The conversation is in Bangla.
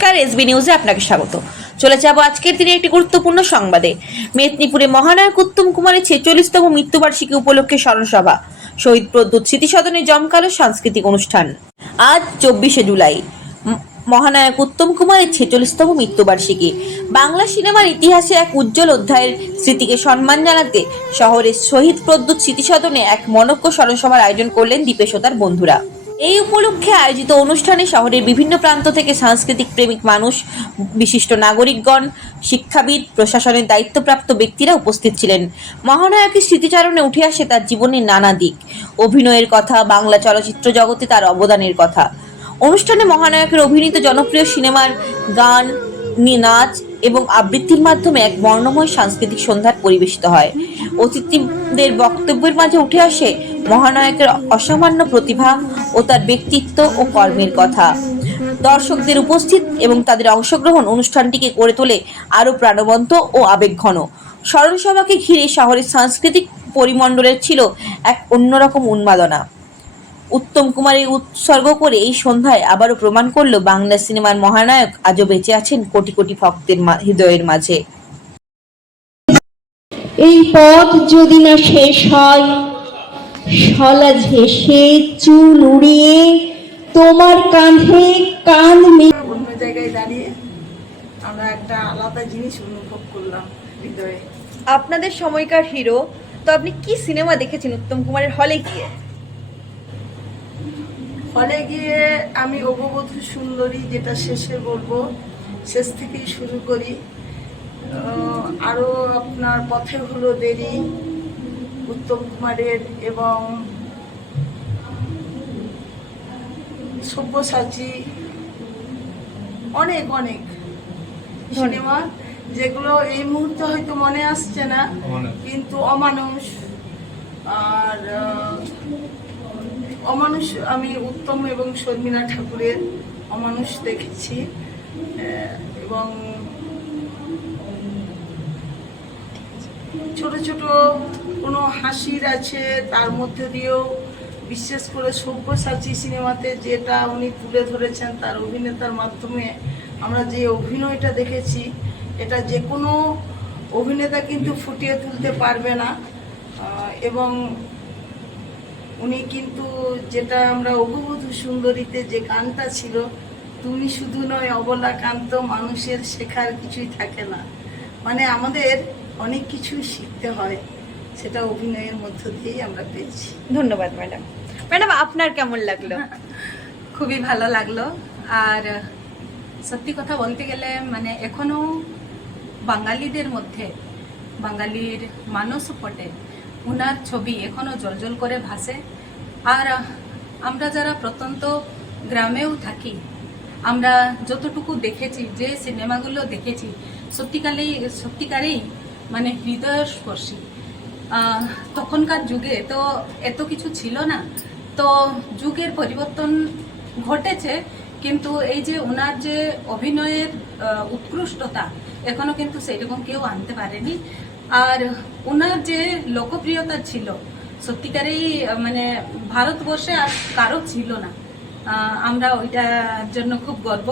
নমস্কার, এসবি নিউজে আপনাকে স্বাগত। চলে যাব আজকের দিনে একটি গুরুত্বপূর্ণ সংবাদে। মেদিনীপুরে মহানায়ক উত্তম কুমারের 46তম মৃত্যুবার্ষিকী উপলক্ষে স্মরণসভা, শহীদ প্রদ্যুৎ স্মৃতি সদনে জমকালো সাংস্কৃতিক অনুষ্ঠান। আজ 24শে জুলাই মহানায়ক উত্তম কুমারের 46তম মৃত্যুবার্ষিকী। বাংলা সিনেমার ইতিহাসে এক উজ্জ্বল অধ্যায়ের স্মৃতিকে সম্মান জানাতে শহরের শহীদ প্রদ্যুৎ স্মৃতি সদনে এক মনোজ্ঞ স্মরণসভার আয়োজন করলেন দীপেশ ও তার বন্ধুরা। এই উপলক্ষে আয়োজিত অনুষ্ঠানে শহরের বিভিন্ন প্রান্ত থেকে সাংস্কৃতিক প্রেমিক মানুষ, বিশিষ্ট নাগরিকগণ, শিক্ষাবিদ, প্রশাসনের দায়িত্বপ্রাপ্ত ব্যক্তিরা উপস্থিত ছিলেন। মহানায়কের স্মৃতিচারণে উঠে আসে তার জীবনের নানা দিক, অভিনয়ের কথা, বাংলা চলচ্চিত্র জগতে তার অবদানের কথা। অনুষ্ঠানে মহানায়কের অভিনীত জনপ্রিয় সিনেমার গান, নাচ এবং আবৃত্তির মাধ্যমে এক বর্ণময় সাংস্কৃতিক সন্ধ্যার পরিবেশিত হয়। অতিথিদের বক্তব্যের মাঝে উঠে আসে মহানায়কের অসামান্য প্রতিভা ও তার ব্যক্তিত্ব ও কর্মের কথা। দর্শকদের উপস্থিত এবং তাদের অংশগ্রহণ অনুষ্ঠানটিকে করে তোলে আরও প্রাণবন্ত ও আবেগঘন। স্মরণসভাকে ঘিরে শহরের সাংস্কৃতিক পরিমণ্ডলের ছিল এক অন্যরকম উন্মাদনা। উত্তম কুমারের উৎসর্গ করে এই সন্ধ্যায় আবারও প্রমাণ করল বাংলা সিনেমার মহানায়ক আজও বেঁচে আছেন কোটি কোটি ভক্তের হৃদয়ের মাঝে। এই পথ যদি না শেষ হয়, শলা ঝেসে চুল উড়িয়ে তোমার কাঁধে কাঁধ অন্য জায়গায় দাঁড়িয়ে আমরা একটা আলাদা জিনিস অনুভব করলাম হৃদয়ে। আপনাদের সময়কার হিরো, তো আপনি কি সিনেমা দেখেছেন উত্তম কুমারের হলে গিয়ে? হলে গিয়ে আমি অববধূ সুন্দরী, যেটা শেষে বলবো, শেষ থেকেই শুরু করি। আরও আপনার পথে হলো দেরি, উত্তম কুমারের, এবং সব্যসাচী, অনেক অনেক সিনেমা যেগুলো এই মুহূর্তে হয়তো মনে আসছে না, কিন্তু অমানুষ আর অমানুষ আমি উত্তম এবং শর্মিলা ঠাকুরের অমানুষ দেখেছি, এবং ছোট ছোট কোনো হাসির আছে তার মধ্যে দিয়েও, বিশেষ করে সব্যসাচী সিনেমাতে যেটা উনি তুলে ধরেছেন তার অভিনেতার মাধ্যমে আমরা যে অভিনয়টা দেখেছি, এটা যে কোনো অভিনেতা কিন্তু ফুটিয়ে তুলতে পারবে না। এবং উনি কিন্তু, যেটা আমরা অববধূ সুন্দরীতে যে গানটা ছিল, তুমি শুধু নয় অবলাকান্ত, মানুষের শেখার কিছুই থাকে না, মানে আমাদের অনেক কিছুই শিখতে হয়, সেটা অভিনয়ের মধ্য দিয়েই আমরা পেয়েছি। ধন্যবাদ ম্যাডাম। ম্যাডাম, আপনার কেমন লাগলো? খুবই ভালো লাগলো। আর সত্যি কথা বলতে গেলে মানে এখনো বাঙালিদের মধ্যে, বাঙালির মানস পটে উনার ছবি এখনো জলজল করে ভাসে। আর আমরা যারা প্রত্যন্ত গ্রামেও থাকি, আমরা যতটুকু দেখেছি, যে সিনেমাগুলো দেখেছি, সত্যিকারেই মানে হৃদয়স্পর্শী। তখনকার যুগে তো এত কিছু ছিল না, তো যুগের পরিবর্তন ঘটেছে, কিন্তু এই যে ওনার যে অভিনয়ের উৎকৃষ্টতা এখনো কিন্তু সেরকম কেউ আনতে পারেনি। আর ওনার যে লোকপ্রিয়তা ছিল, সত্যিকারেই মানে ভারতবর্ষে আর কারো ছিল না। আমরা ওইটার জন্য খুব গর্ব